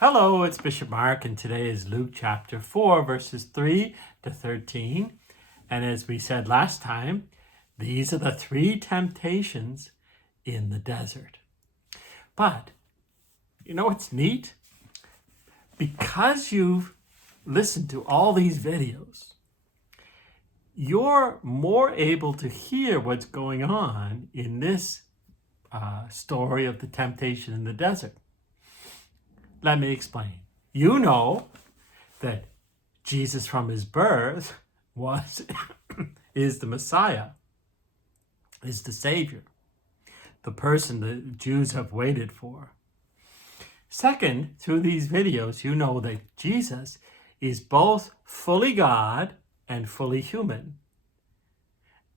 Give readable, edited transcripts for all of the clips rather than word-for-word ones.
Hello, it's Bishop Mark, and today is Luke chapter 4, verses 3 to 13. And as we said last time, these are the three temptations in the desert. But, you know what's neat? Because you've listened to all these videos, you're more able to hear what's going on in this story of the temptation in the desert. Let me explain. You know that Jesus from his birth is the Messiah, is the Savior, the person the Jews have waited for. Second, through these videos, you know that Jesus is both fully God and fully human.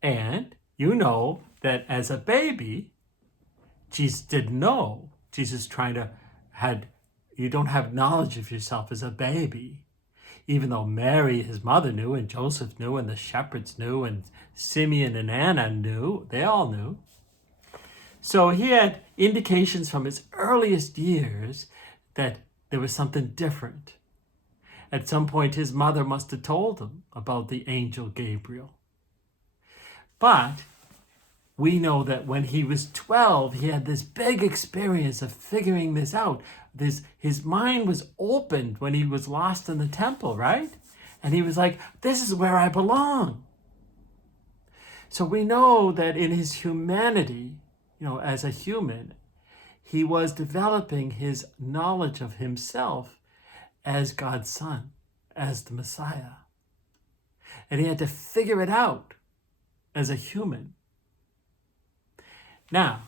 And you know that as a baby, Jesus didn't know. You don't have knowledge of yourself as a baby. Even though Mary, his mother, knew, and Joseph knew, and the shepherds knew, and Simeon and Anna knew, they all knew. So he had indications from his earliest years that there was something different. At some point, his mother must have told him about the angel Gabriel. But we know that when he was 12, he had this big experience of figuring this out. His mind was opened when he was lost in the temple, right? And he was like, this is where I belong. So we know that in his humanity, as a human, he was developing his knowledge of himself as God's son, as the Messiah. And he had to figure it out as a human. Now,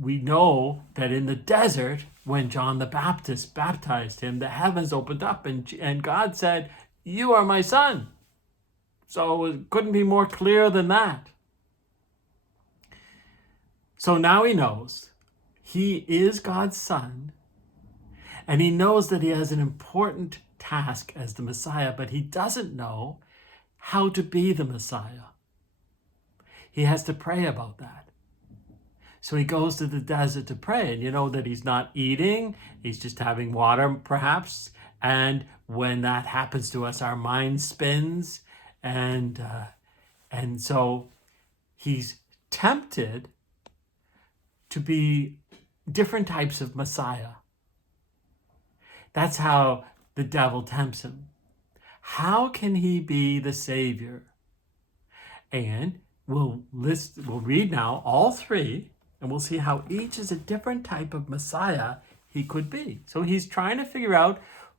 we know that in the desert, when John the Baptist baptized him, the heavens opened up and God said, "You are my son." So it couldn't be more clear than that. So now he knows he is God's son, and he knows that he has an important task as the Messiah, but he doesn't know how to be the Messiah. He has to pray about that. So he goes to the desert to pray, and you know that he's not eating, he's just having water perhaps, and when that happens to us, our mind spins, and so he's tempted to be different types of Messiah. That's how the devil tempts him. How can he be the Savior? And we'll read now all three, and we'll see how each is a different type of Messiah he could be. So he's trying to figure out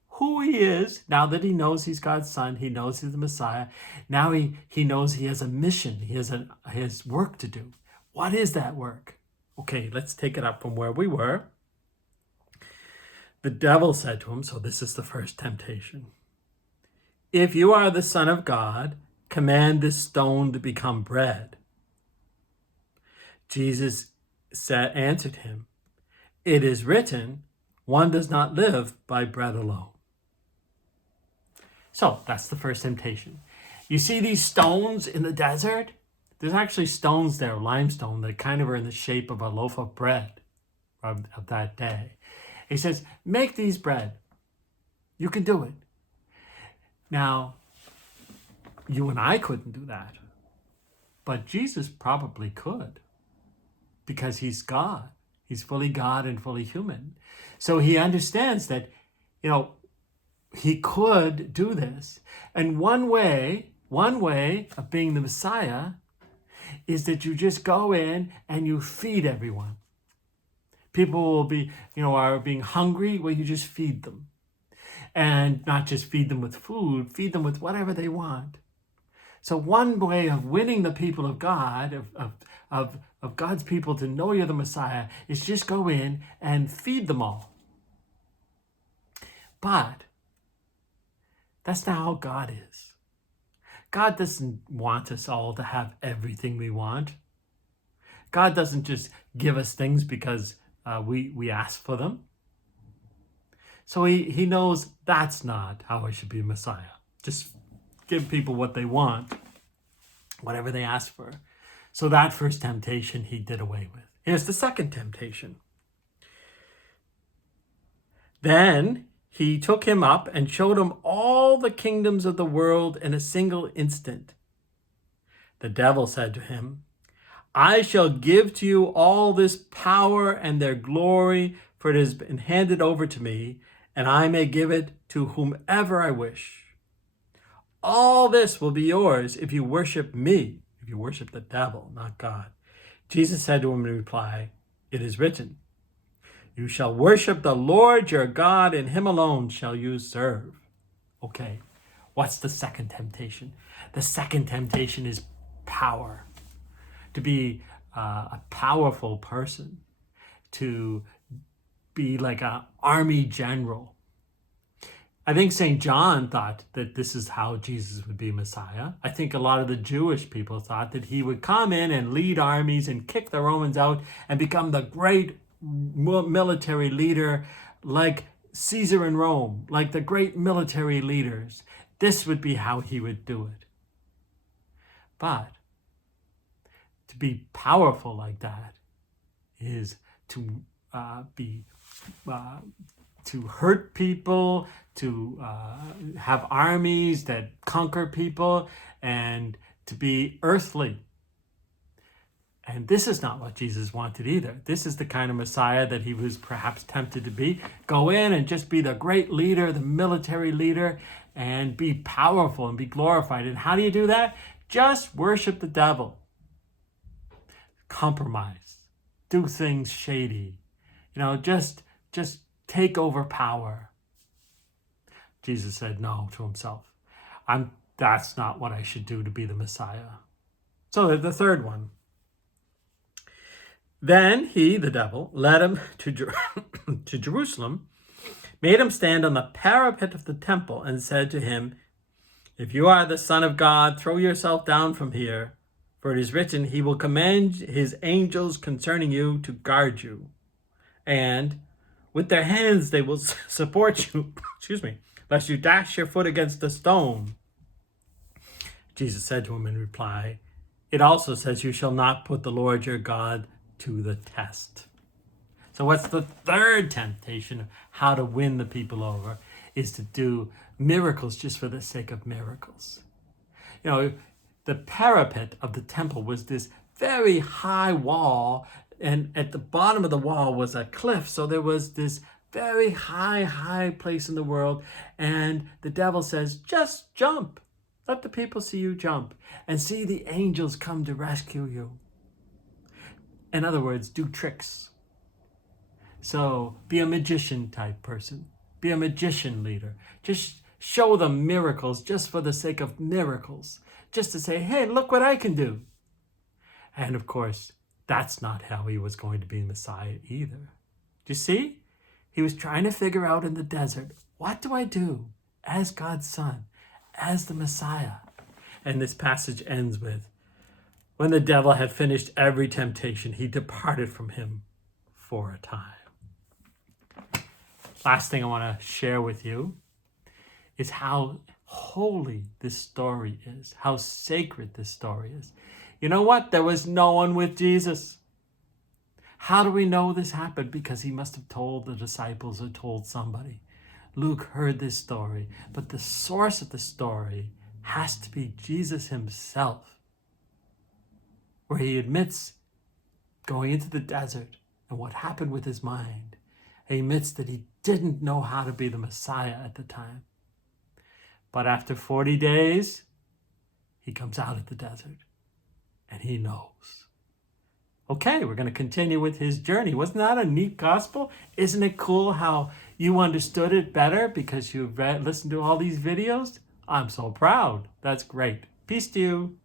who he is now that he knows he's God's son. He knows he's the Messiah. Now he knows he has a mission. He has work to do. What is that work? Okay, let's take it up from where we were. The devil said to him, so this is the first temptation, "If you are the Son of God, command this stone to become bread." Jesus answered him, "It is written, one does not live by bread alone." So that's the first temptation. You see these stones in the desert? There's actually stones there, limestone, that kind of are in the shape of a loaf of bread of that day. He says, make these bread. You can do it. Now, you and I couldn't do that, but Jesus probably could, because he's God. He's fully God and fully human. So he understands that, he could do this. And one way of being the Messiah is that you just go in and you feed everyone. People will be, are being hungry, well, you just feed them. And not just feed them with food, feed them with whatever they want. So one way of winning the people of God, of God's people to know you're the Messiah, is just go in and feed them all. But that's not how God is. God doesn't want us all to have everything we want. God doesn't just give us things because we ask for them. So he knows that's not how I should be a Messiah. Just give people what they want, whatever they ask for. So that first temptation he did away with. Here's the second temptation. Then he took him up and showed him all the kingdoms of the world in a single instant. The devil said to him, I shall give to you all this power and their glory, for it has been handed over to me, and I may give it to whomever I wish. All this will be yours if you worship me, if you worship the devil, not God. Jesus said to him in reply, it is written, you shall worship the Lord your God, and him alone shall you serve. Okay, what's the second temptation? The second temptation is power. To be a powerful person, to be like an army general. I think St. John thought that this is how Jesus would be Messiah. I think a lot of the Jewish people thought that he would come in and lead armies and kick the Romans out and become the great military leader like Caesar in Rome, like the great military leaders. This would be how he would do it. But to be powerful like that is to to hurt people, to have armies that conquer people, and to be earthly. And this is not what Jesus wanted either. This is the kind of Messiah that he was perhaps tempted to be. Go in and just be the great leader, the military leader, and be powerful and be glorified. And how do you do that? Just worship the devil. Compromise. Do things shady. Just take over power. Jesus said no to himself. That's not what I should do to be the Messiah. So the third one. Then he, the devil, led him to Jerusalem, made him stand on the parapet of the temple, and said to him, if you are the Son of God, throw yourself down from here, for it is written, he will command his angels concerning you to guard you, and with their hands they will support you, lest you dash your foot against a stone. Jesus said to him in reply, it also says, you shall not put the Lord your God to the test. So what's the third temptation of how to win the people over? Is to do miracles just for the sake of miracles. The parapet of the temple was this very high wall, and at the bottom of the wall was a cliff. So there was this very high place in the world. And the devil says, just jump. Let the people see you jump and see the angels come to rescue you. In other words, do tricks. So be a magician type person. Be a magician leader. Just show them miracles just for the sake of miracles. Just to say, hey, look what I can do. And of course, that's not how he was going to be Messiah either. Do you see? He was trying to figure out in the desert, what do I do as God's son, as the Messiah? And this passage ends with, when the devil had finished every temptation, he departed from him for a time. Last thing I want to share with you is how holy this story is, how sacred this story is. You know what? There was no one with Jesus. How do we know this happened? Because he must have told the disciples or told somebody. Luke heard this story, but the source of the story has to be Jesus himself, where he admits going into the desert and what happened with his mind. He admits that he didn't know how to be the Messiah at the time. But after 40 days, he comes out of the desert and he knows. Okay, we're going to continue with his journey. Wasn't that a neat gospel? Isn't it cool how you understood it better because you've listened to all these videos? I'm so proud. That's great. Peace to you.